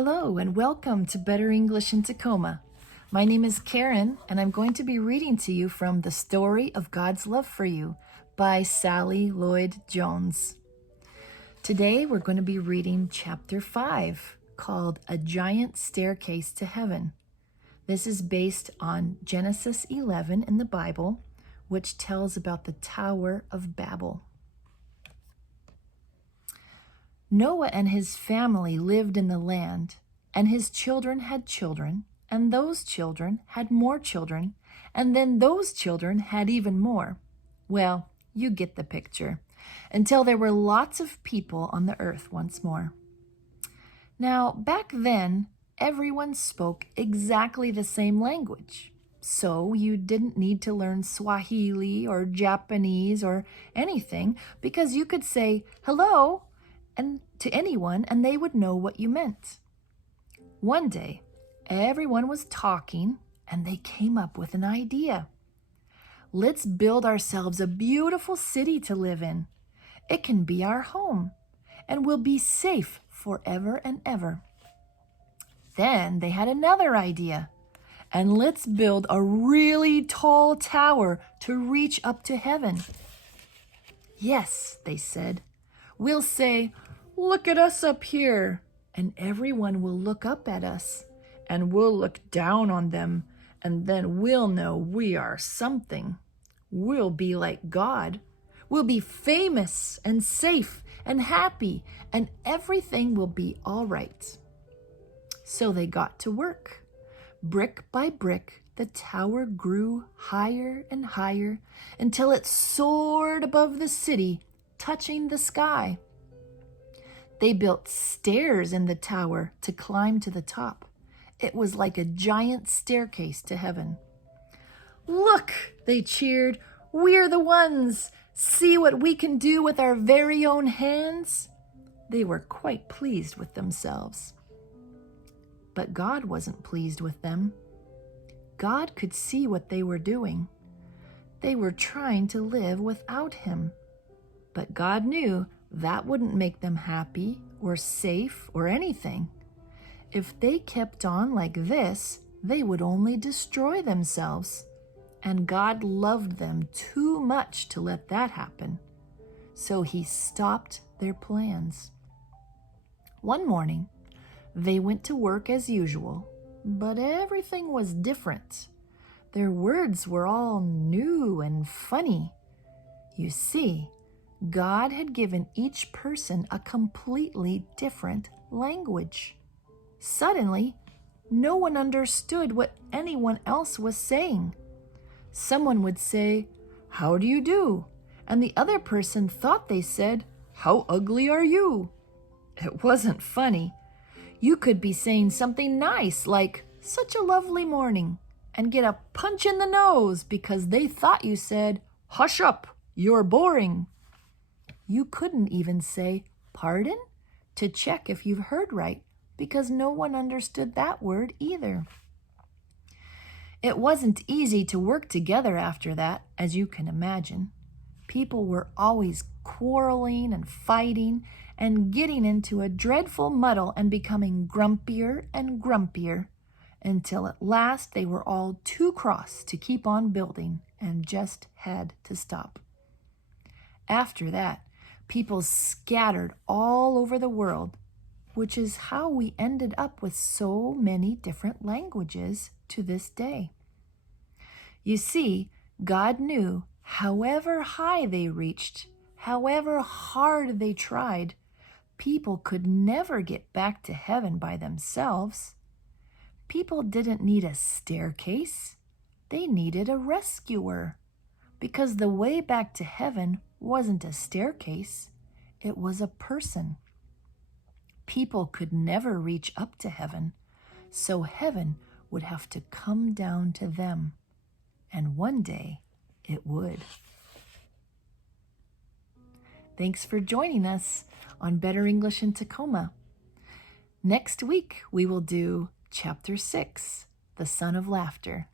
Hello and welcome to Better English in Tacoma. My name is Karen and I'm going to be reading to you from The Story of God's Love for You by Sally Lloyd-Jones. Today we're going to be reading chapter 5 called A Giant Staircase to Heaven. This is based on Genesis 11 in the Bible, which tells about the Tower of Babel. Noah and his family lived in the land, and his children had children, and those children had more children, and then those children had even more. Well, you get the picture, until there were lots of people on the earth once more. Now, back then, everyone spoke exactly the same language, so you didn't need to learn Swahili or Japanese or anything, because you could say, "Hello," and to anyone, and they would know what you meant. One day, everyone was talking, and they came up with an idea. Let's build ourselves a beautiful city to live in. It can be our home, and we'll be safe forever and ever. Then they had another idea. And let's build a really tall tower to reach up to heaven. Yes, they said. We'll say, "Look at us up here," and everyone will look up at us, and we'll look down on them, and then we'll know we are something. We'll be like God. We'll be famous and safe and happy, and everything will be all right. So they got to work. Brick by brick, the tower grew higher and higher until it soared above the city, touching the sky. They built stairs in the tower to climb to the top. It was like a giant staircase to heaven. "Look," they cheered, "we're the ones. See what we can do with our very own hands." They were quite pleased with themselves. But God wasn't pleased with them. God could see what they were doing. They were trying to live without Him. But God knew that wouldn't make them happy or safe or anything. If they kept on like this, they would only destroy themselves. And God loved them too much to let that happen. So He stopped their plans. One morning, they went to work as usual, but everything was different. Their words were all new and funny. You see, God had given each person a completely different language. Suddenly, no one understood what anyone else was saying. Someone would say, "How do you do?" And the other person thought they said, "How ugly are you?" It wasn't funny. You could be saying something nice like, "Such a lovely morning," and get a punch in the nose because they thought you said, "Hush up, you're boring." You couldn't even say, "Pardon?" to check if you've heard right, because no one understood that word either. It wasn't easy to work together after that, as you can imagine. People were always quarreling and fighting and getting into a dreadful muddle and becoming grumpier and grumpier, until at last they were all too cross to keep on building and just had to stop. After that, people scattered all over the world, which is how we ended up with so many different languages to this day. You see, God knew however high they reached, however hard they tried, people could never get back to heaven by themselves. People didn't need a staircase. They needed a rescuer, because the way back to heaven wasn't a staircase, it was a person. People could never reach up to heaven, so heaven would have to come down to them, and one day it would. Thanks for joining us on Better English in Tacoma. Next week we will do Chapter 6, The Son of Laughter.